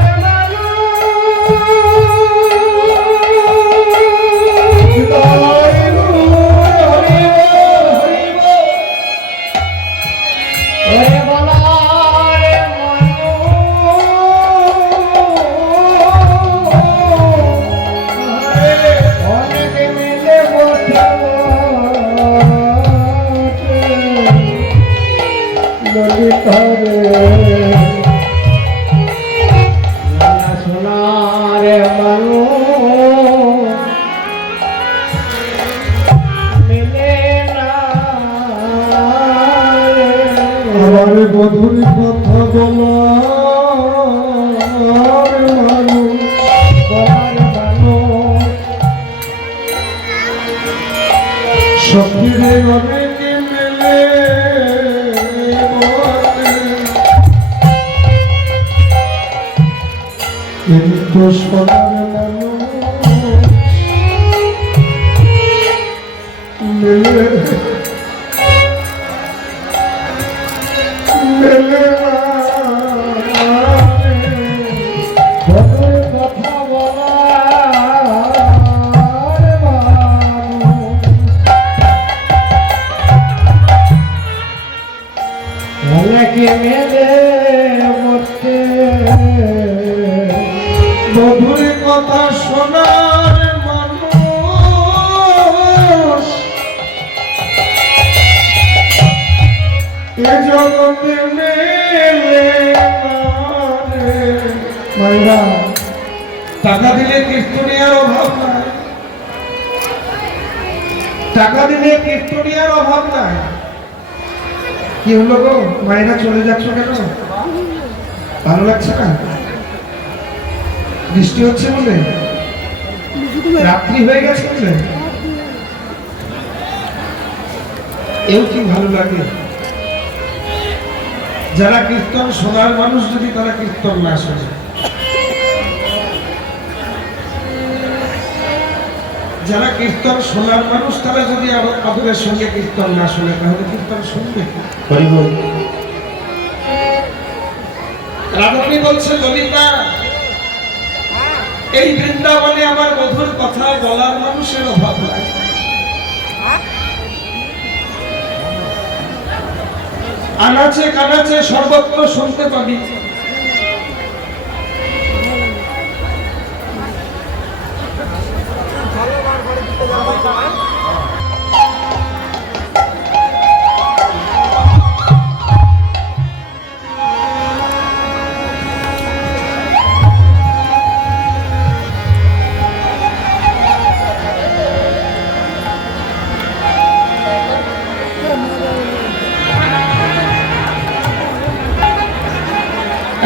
সোনারে মানুষ মিলে না, আমার বধুর কথা বলার মানুষ, বলার মানুষ সখীরে অনেক মেলে কিন্তু সোনার মানুষ মেলে মেলে না। বধুর কথা বলার মানুষ অনেকে মেলে মরতে, মধুর কথা শোনার মানুষ এ জগতে মেলে না রে। মাইরা টাকা দিলে কীর্তনিয়ার অভাব নাই, টাকা দিলে কীর্তনিয়ার অভাব নাই। কি হলো গো মাইরা, চলে যাচ্ছ কেন? ভালো লাগছে না? বৃষ্টি হচ্ছে বলে, রাত্রি হয়ে গেছে বলে, এও কি ভালো লাগে? যারা কীর্তন শোনার মানুষ যদি তারা কীর্তন না শোনে, যারা কীর্তন শোনার মানুষ তারা যদি আদরের সঙ্গে কীর্তন না শোনে তাহলে কীর্তন শুনবে। রাধারানী বলছে ললিতা, এই বৃন্দাবনে আমার মধুর কথা বলার মানুষের অভাব নাই। আনাচে কানাচে সর্বত্র শুনতে পাবি।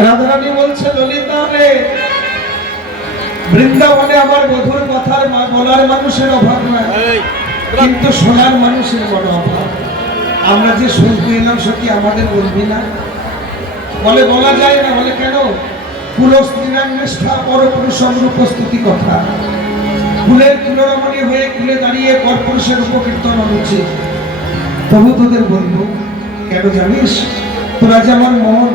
রাধারানী বলছে, ললিতা রে, বৃন্দাবনে আমার মধুর কথার বলার মানুষের অভাব নাই, কিন্তু শোনার মানুষের বড় অভাব। আমরা যে শুনতে এলাম সত্যি আমাদের বলবি না? বলে বলা যায় না। বলে কেন? পুরুষ নিষ্ঠা পরপুরুষম রূপস্তুতি কথা। ফুলের কুলরমণী হয়ে খুলে দাঁড়িয়ে পরপুরুষের উপকীর্তন অনুচিত। তবু তোদের বলবো কেন জানিস? তোরা যেমন মন,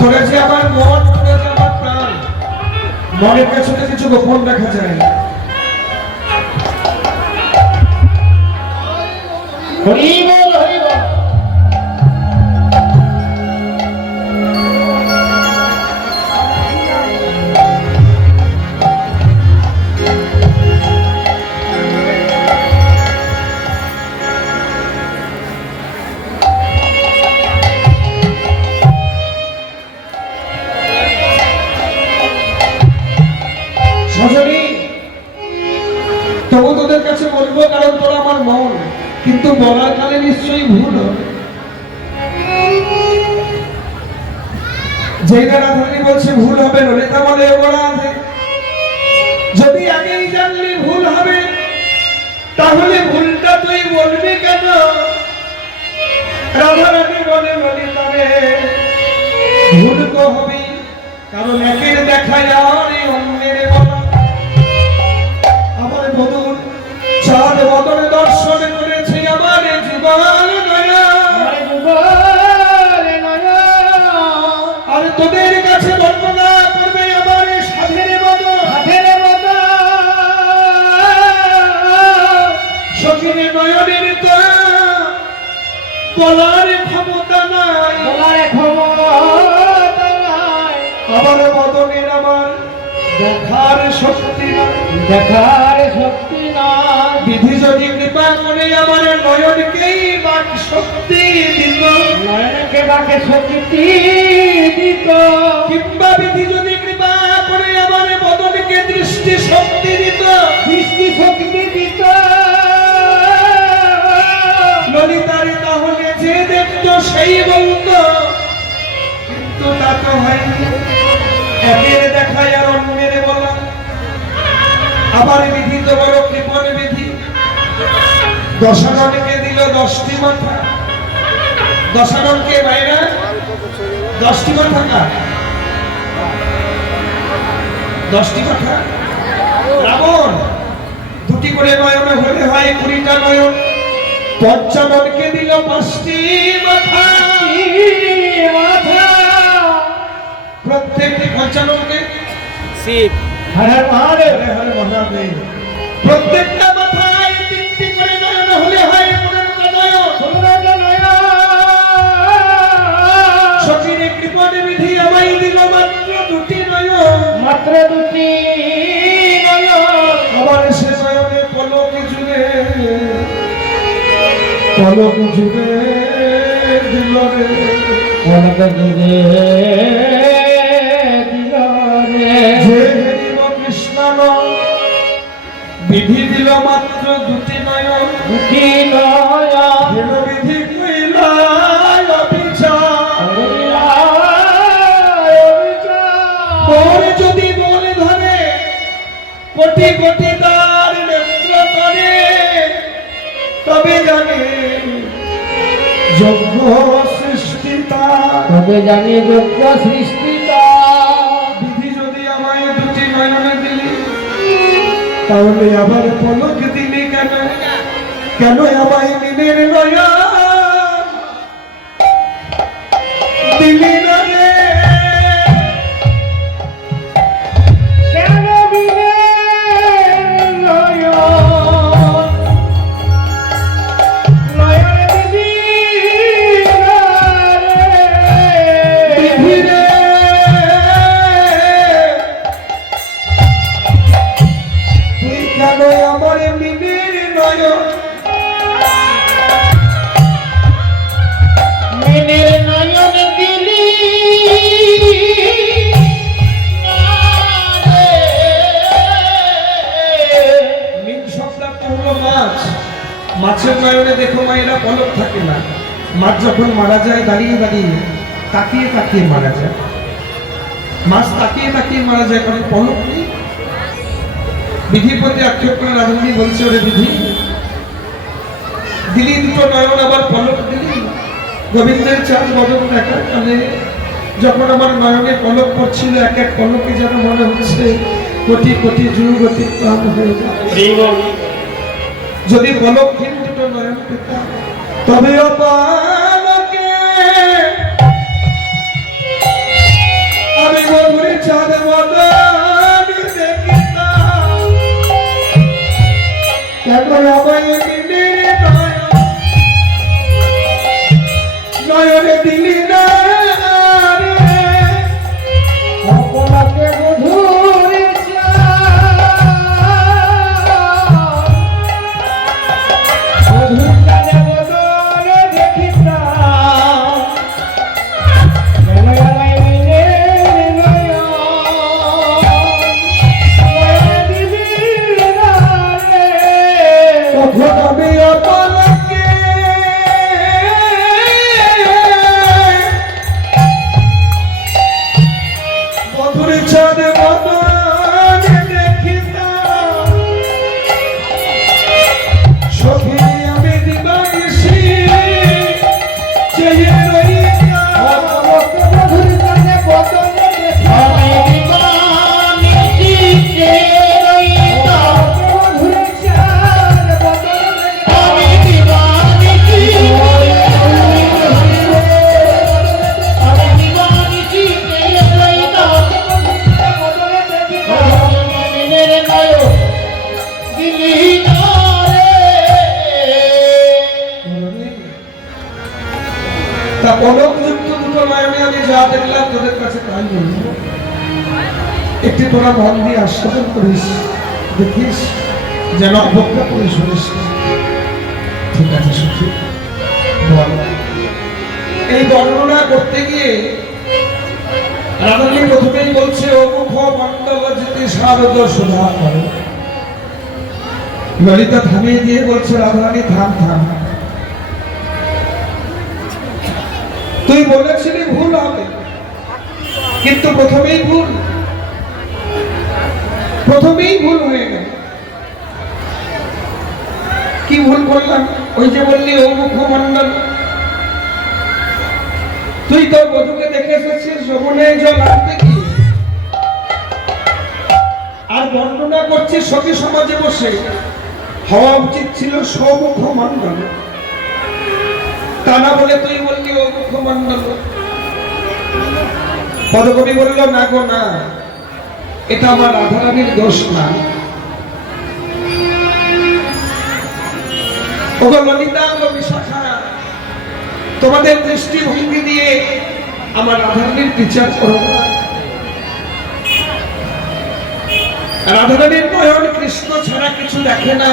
তোরা যে আমার মন, তোরা যে আমার প্রাণ, মনের কাছে তো কিছু গোপন রাখা যায় না। সজনী, তবু তোদের কাছে বলবো, কারণ তোরা আমার মন, কিন্তু বলার কালে নিশ্চয়ই ভুল হবে। যেটা রাধারানী বলছে ভুল হবে, ললিতা বলে বলা আছে যদি আগেই জানলি ভুল হবে, তাহলে ভুলটা তুই বলবি কেন? রাধারানী বলে, ললিতা রে, ভুল তো হবেই, কারণ একের দেখায় আর অন্যের বলা। আমার বধূর চাঁদ বদনে দর্শন করেছে আমার জীবন নয়া। আর তোদের কাছে বর্ণনা করবে আমার সাধের বদন। সখিনী নয়নের তো বলার ক্ষমতা নাই, আমার বদনের আমার দেখার শক্তি নাই। বিধি যদি কৃপা করে আমার নয়নকেই বাক শক্তি দিত, কিংবা বিধি যদি কৃপা করে আমার বদনকে দৃষ্টি শক্তি দিত, ললিতারে তাহলে যে দেখতো সেই বলতো, কিন্তু তা তো হয়নি। একের দেখায় আর অন্যের বলা। আবার বিধি তো বড় কৃপণ বিধি। দশাননকে দিল 10টি মাথা। দশাননকে বাইরে 10টি মাথা কার? 10টি মাথা রাবণ। 2টি করে নয়ন হলে হয় 20টা নয়ন। পঞ্চাননকে দিল 5টি মাথা। প্রত্যেকটি পঞ্চাননকে শিব হরে হরে হরে মহাদেব। প্রত্যেকটা মাথায় 3টি করে নয়ন হলে হয় 15টা নয়ন। সখিনী কৃপণ বিধি আমায় দিল মাত্র 2টি নয়ন। আবার সে নয়নে পলক জুড়ে দিল রে, বিধি দিল মাত্র 2টি নয়ন। বিধি কইলায় অবিচার, যদি কোটি কোটি তার নেত্র করে, তবে জানে যজ্ঞ সৃষ্টিতা, তবে জানি যোগ্য সৃষ্টিতা। বিধি যদি আমায় দুটি নয়নে দিলি, তাহলে আবার পলক দিলি কেন? কেন আমায় মিনের নয়া দিলি না রে? কেন মিনের নয়া নয়নে দিলি না রে? বিধি রে, তুই কেন আমার মিনের নয়ন মিনের নয়ন দিলি না রে। মিন শব্দটা হলো মাছ। মাছের নয়নে দেখো মায়েরা পলক থাকে না। মাছ যখন মারা যায় দাঁড়িয়ে দাঁড়িয়ে তাকিয়ে তাকিয়ে মারা যায়। মাছ তাকিয়ে তাকিয়ে মারা যায়, কারণ পলক নেই। বিধির প্রতি আক্ষেপ করে রাজনীতি বলছে, ওরে বিধি, দিলি দুটো নয়ন আবার পলক দিলি। গোবিন্দের চাঁদ বদন দেখার কালে যখন আমার নয়নে পলক পড়ছিল, এক এক পলকে যেন মনে হচ্ছে কোটি কোটি যুগ অতিক্রম হয়ে যাচ্ছে। যদি পলকহীন দুটো নয়ন পেতাম, তবে অপালকে আমি মধুরে চাঁদ বদন দেখিতাম। কেন আমায় মিনের নয়নে দিলি না রে? অপরাকে মধুরে মধুর কানে বদলে দেখিতাম। কেন আমায় মিনের নয়ন নয়নে দিলি না রে? কখন আমি অপলকে মধুর চাঁদ বদন দেখিতাম। সখী আমি দিবানিশি চেয়ে রইতাম। অপরাকে মধুর কানে বদলে দেখিতাম। মধুরে চাঁদ বদলে তা পলকযুক্ত দুটো নয়নে আমি যা দেখলাম তোদের কাছে তাই বলবো। একটি তোরা মন দিয়ে আস্বাদন করিস, দেখিস, যেন অবজ্ঞা করে শুনিস না। ঠিক আছে সুখী, বল। এই বর্ণনা করতে গিয়ে রাধারানী প্রথমেই বলছে, ও মুখ মণ্ডল যেতে শারদ সুধা করে। ললিতা থামিয়ে দিয়ে বলছে, রাধারানী থাম থাম, তুই বলেছিলি ভুল হবে, কিন্তু প্রথমেই ভুল হয়ে গেল। কি ভুল করলাম? ওই যে বললি ও মুখমণ্ডল, তুই তোর বধূকে দেখে এসেছিস যমুনে জল আনতে গিয়ে, আর বর্ণনা করছিস সখী সমাজে বসে। হওয়া উচিত ছিল সৌমুখমণ্ডল, তা না বলে তুই বললি ও মুখমণ্ডল। পদকবি বলল, না গো না, এটা আমার রাধারানীর দোষ না। ওগো ললিতা, ওগো বিশাখা, তোমাদের দৃষ্টিভঙ্গি দিয়ে আমার রাধারানীর বিচার করো না। রাধারানীর নয়ন কৃষ্ণ ছাড়া কিছু দেখে না।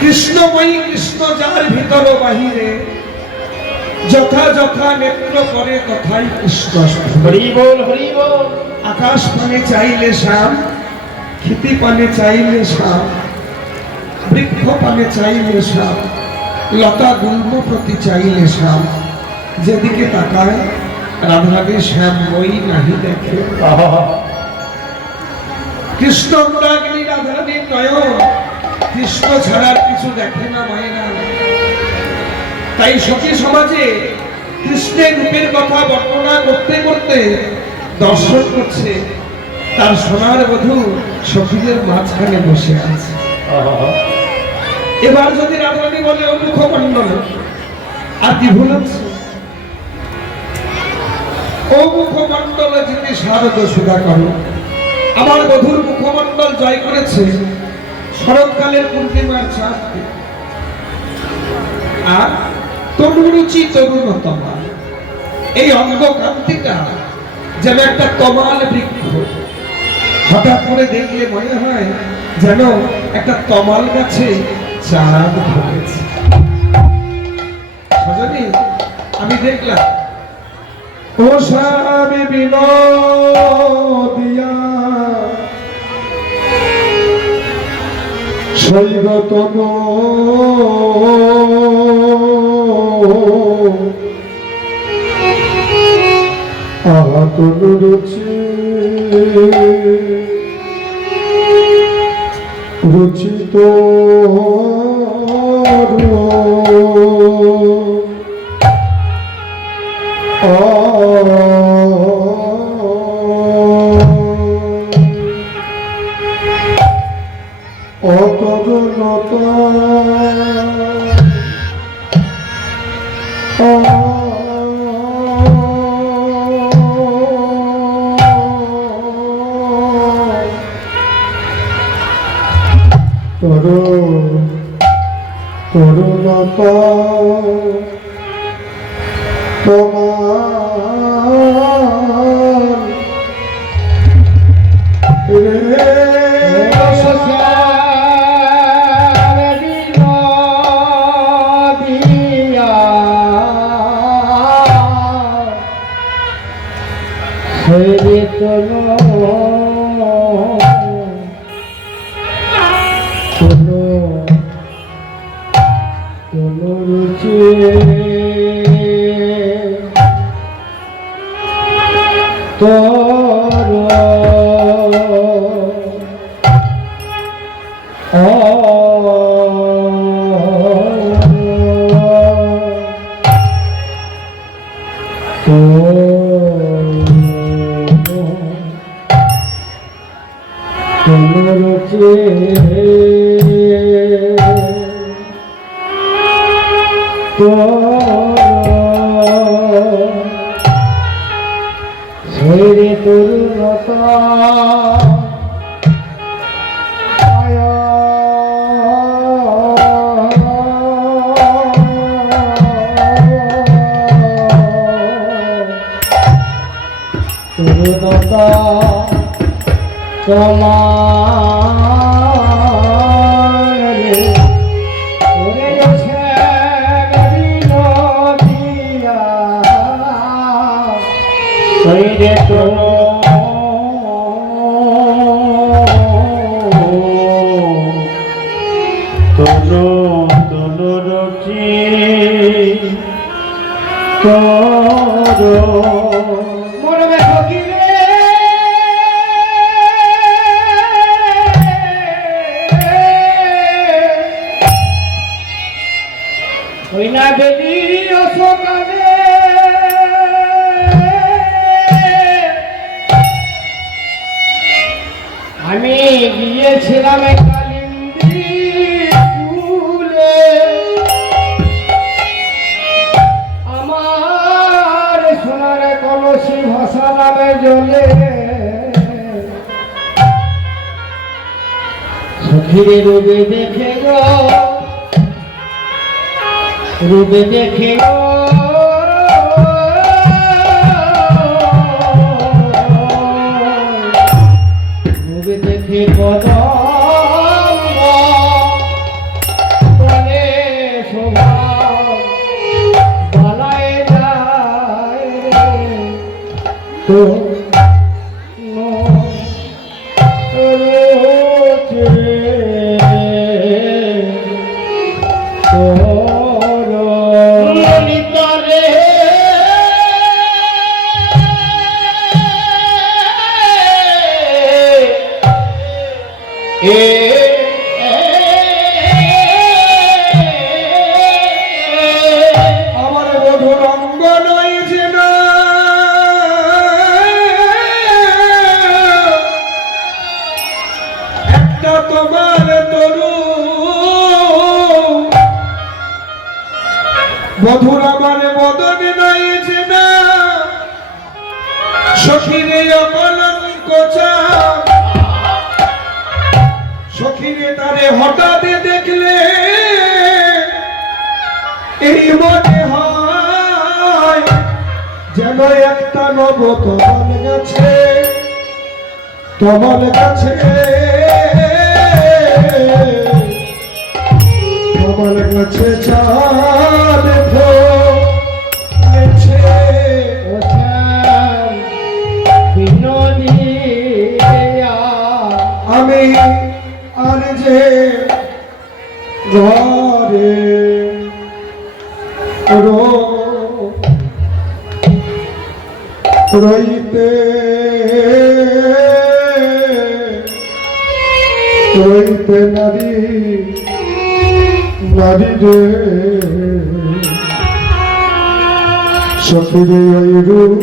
কৃষ্ণময়ী, কৃষ্ণ যার ভিতর বাহিরে, যথা যথা নেত্র করে তথাই কৃষ্ণ। হরি বল হরি বল। আকাশ পানে চাইলে শ্যাম, ক্ষিতি পানে চাইলে শ্যাম, বৃক্ষ পানে চাইলে শ্যাম, লতা গুল্ম প্রতি চাইলে শ্যাম। যেদিকে তাকায় রাধারানী শ্যাম মই নাহি দেখে। কৃষ্ণ অনুরাগিনী রাধারানীর নয়ন কৃষ্ণ ছাড়ার কিছু দেখে না মায়েরা। তাই সখী সমাজে কৃষ্ণের রূপের কথা বর্ণনা করতে করতে দর্শন করছে তার সোনার বধূ সখীদের মাঝখানে বসে আছে। এবার যদি রাধারানী বলে ও মুখমণ্ডল, আর কি ভুল হচ্ছে? ও মুখমণ্ডল যিনি শারদ সুধা করো, আমার বধুর মুখমণ্ডল জয় করেছে শরৎকালের পূর্ণিমার চাঁদ। আর তরুরুচি তরুণতমা, এই অঙ্গ কান্তিটা যেন একটা তমাল বৃক্ষ। হঠাৎ করে দেখলে মনে হয় যেন একটা তমাল গাছে চাঁদ ধরেছে। সজনী, আমি দেখলাম ও স্বামী বিনোদিয়া সৈগতন আতন রুচি রুচিত অকরণতা তরুণতা তোমার রে আমি গিয়েছিলাম কালিন্দী ফুলে, আমার সোনার কলসি ভাষা নামে জলে সখীরে রূপে দেখে গো, রূপে দেখে গো দেখে কদম বলে শোভা বালায় যায় তো এ আমার মধুর অঙ্গ নয় যে না একটা তোমার তরু মধুর আমার মদন নয় যে না সখীরে অকলঙ্ক সখীরে তারে হঠাৎ দেখলে এই মনে হয় যেন একটা নব তোমার কাছে তোমার কাছে তোমার কাছে চাঁদ ভোগেছে ওছান বিনোদিয়া আমি আর যে ঘরে রইতে রইতে নারী নারী রে সখীরে ওই রূপ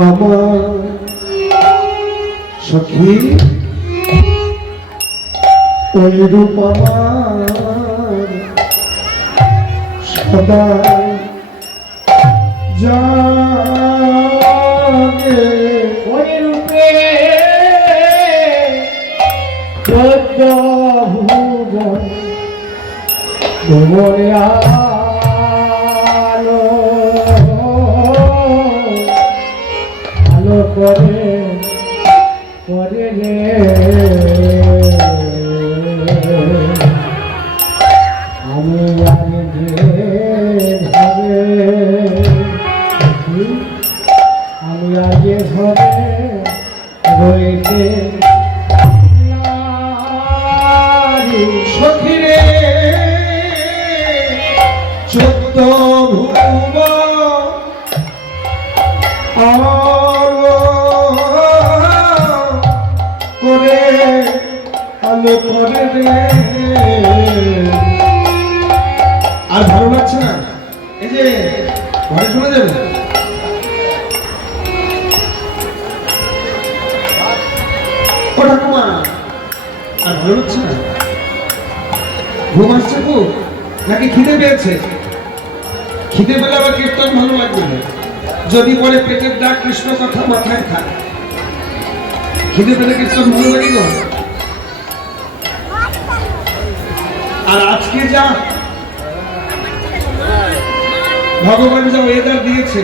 আমার সখী ওই রূপ আমার সদা জাগে ওই রূপে চোদ্দ ভুবন ভুবনে আলো আলো করে করে রে আমি জানি যে ভাবে আমি আগে ঘরে রইতে নারী সখীরে চোদ্দ ভুব করে আলো করে রে আর ভালো লাগছে না এই যে ঘরে শোনা যাবে ও ঠাকুমা আর ভালো লাগছে না ঘুম আসছে খুব নাকি খিদে পেয়েছে খিদে পেলে আবার কীর্তন ভালো লাগবে না যদি পরে পেটের ডাক কৃষ্ণ কথা মাথায় থাকে খিদে পেলে কীর্তন ভালো লাগে না আর আজকে যা ভগবান যা ওয়েদার দিয়েছে